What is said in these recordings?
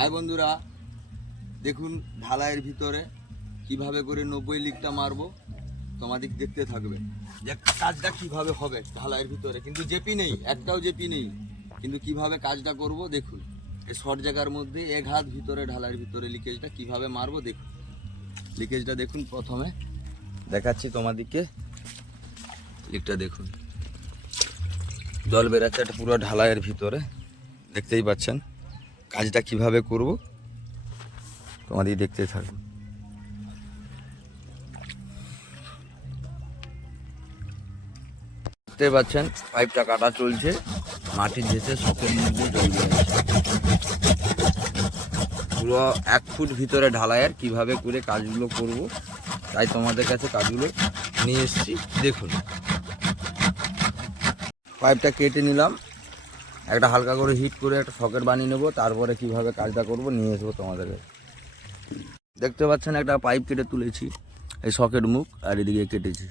High বন্ধুরা, দেখুন ঢালাইয়ের ভিতরে কীভাবে করে নব্বই লিগটা মারবো, তোমাদের দেখতে থাকবে। যে কাজটা কীভাবে হবে ঢালাইয়ের ভিতরে, কিন্তু জেপি নেই, একটাও জেপি নেই। কিন্তু কীভাবে কাজটা করব, দেখুন। এই শর্ট জায়গার মধ্যে এক হাত ভিতরে ঢালাইয়ের ভিতরে লিকেজটা কীভাবে মারবো, দেখুন। লিকেজটা দেখুন প্রথমে। দেখাচ্ছি তোমাদেরকে। লিকটা দেখুন। জল বেরাচ্ছে একটা পুরো ঢালাইয়ের ভিতরে। দেখতেই পাচ্ছেন? কাজটা কীভাবে করব তোমাদের দেখতে থাকবে। দেখতে পাচ্ছেন, পাইপটা কাটা চলছে, মাটির যেতে শখের মধ্যে জল পুরো এক ফুট ভিতরে ঢালাইয়ের কীভাবে করে কাজগুলো করব, তাই তোমাদের কাছে কাজগুলো নিয়ে এসেছি। দেখুন। পাইপটা কেটে নিলাম একটা হালকা করে হিট করে একটা সকেট বানিয়ে নেব তারপরে কীভাবে কাজটা করব নিয়ে আসব তোমাদেরকে দেখতে পাচ্ছেন একটা পাইপ কেটে তুলেছি এই সকেট মুখ আর এদিকে কেটেছি।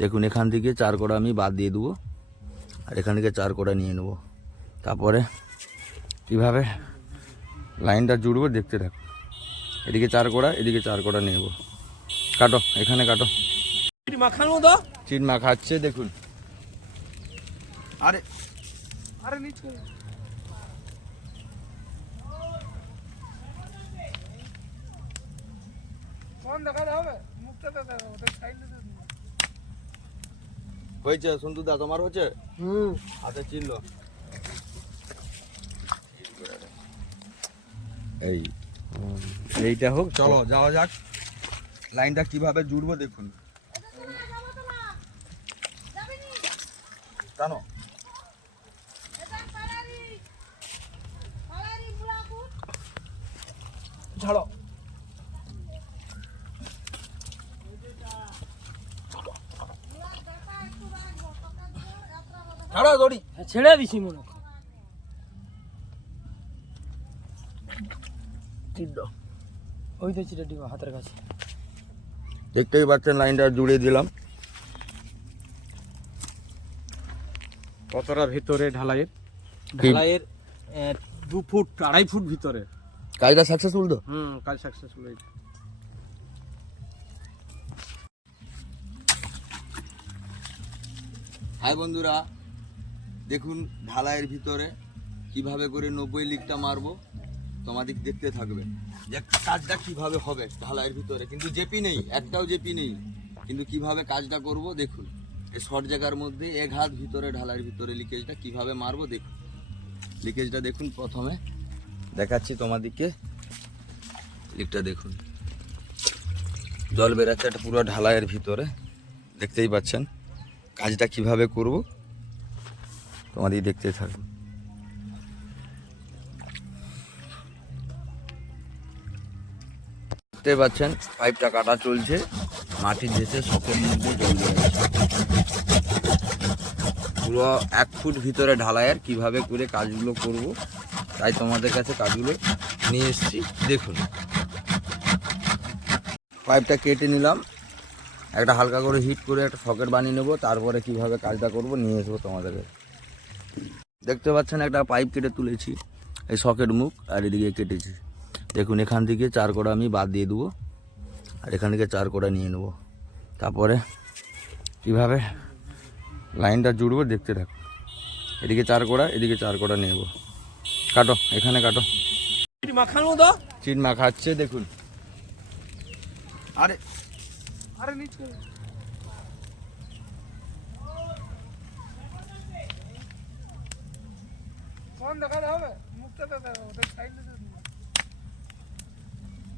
দেখুন এখান থেকে চার কড়া আমি বাদ দিয়ে দেবো আর এখান থেকে চার কড়া নিয়ে নেব। তারপরে কীভাবে লাইনটা জুড়বো দেখতে থাক। এদিকে চার কড়া এদিকে চার কড়া নেব। কাটো এখানে কাটো। চিট মাখানো তো চিট মাখাচ্ছে দেখুন। আরে আরে নিচে। ফোন দেখালে হবে? মুখটা তো ওদের সাইডে হয়েছে সন্তু দা তোমার হচ্ছে হুম। হাতে চিনলো। এই এইটা হোক। চলো যাওয়া যাক। লাইনটা কীভাবে জুড়বো দেখুন। জানো ঝাড়ো ছাড়ো দড়ি। ছেড়ে দিছি মনে ওই তো চিটা ডিবা হাতের কাছে। দেখতেই পাচ্ছেন লাইনটা জুড়ে দিলাম। কতটা ভেতরে ঢালাইয়ের? ঢালাইয়ের দু ফুট আড়াই ফুট ভিতরে। কাজটা সাকসেসফুল তো? হুম কাজ সাকসেসফুল হয়েছে। হাই বন্ধুরা দেখুন ঢালাইয়ের ভিতরে কীভাবে করে নব্বই লিগটা মারবো তোমাদের দেখতে থাকবে যে কাজটা কীভাবে হবে ঢালাইয়ের ভিতরে কিন্তু জেপি নেই একটাও জেপি নেই। কিন্তু কীভাবে কাজটা করব দেখুন। এই শর্ট জায়গার মধ্যে এক হাত ভিতরে ঢালাইয়ের ভিতরে লিকেজটা কীভাবে মারবো দেখুন। লিকেজটা দেখুন প্রথমে। দেখাচ্ছি তোমাদেরকে লিকটা দেখুন। জল বেরাচ্ছে একটা পুরো ঢালাইয়ের ভিতরে। দেখতেই পাচ্ছেন কাজটা কীভাবে করব। তোমাদের দেখতে থাকবে দেখতে পাচ্ছেন পাইপটা কাটা চলছে। মাটির দেশে শখের মধ্যে জল পুরো এক ফুট ভিতরে ঢালাইয়ের কীভাবে করে কাজগুলো করব। তাই তোমাদের কাছে কাজগুলো নিয়ে এসেছি। দেখুন। পাইপটা কেটে নিলাম। একটা হালকা করে হিট করে একটা সকেট বানিয়ে নেব, তারপরে কীভাবে কাজটা করব নিয়ে আসব তোমাদের কাছে। দেখতে পাচ্ছেন, একটা পাইপ কেটে তুলেছি, এই সকেট মুখ আর এদিকে কেটেছি। দেখুন, এখান থেকে চার কড়া আমি বাদ দিয়ে দেবো, আর এখান থেকে চার কড়া নিয়ে নেব। তারপরে কীভাবে লাইনটা জুড়বো দেখতে থাক এদিকে চার কড়া, এদিকে চার কড়া নেব। কাটো এখানে কাটো। মাখানো তো চিট মা খাচ্ছে দেখুন। আরে আরে নিচে।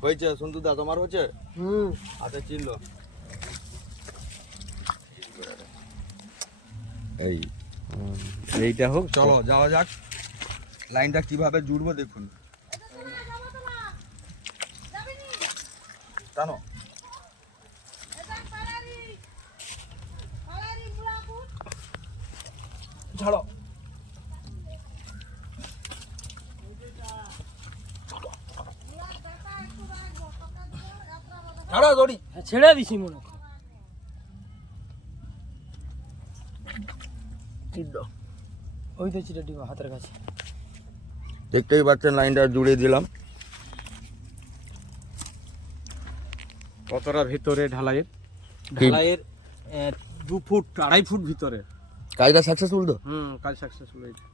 হয়েছে সন্তু দা তোমার হচ্ছে হুম। হাতে চিনলো। এই এইটা হোক চলো যাওয়া যাক। লাইনটা কীভাবে জুড়বো দেখুন। জানো ঝাড়ো। ছাড়ো দড়ি। ছেড়ে দিছি মনে ওই তো চিটা হাতের কাছে। দেখতেই পাচ্ছেন লাইনটা জুড়ে দিলাম। কতটা ভিতরে ঢালাইয়ের? ঢালাইয়ের দু ফুট আড়াই ফুট ভিতরে। কাজটা সাকসেসফুল তো? হুম কাজ সাকসেসফুল হয়েছে।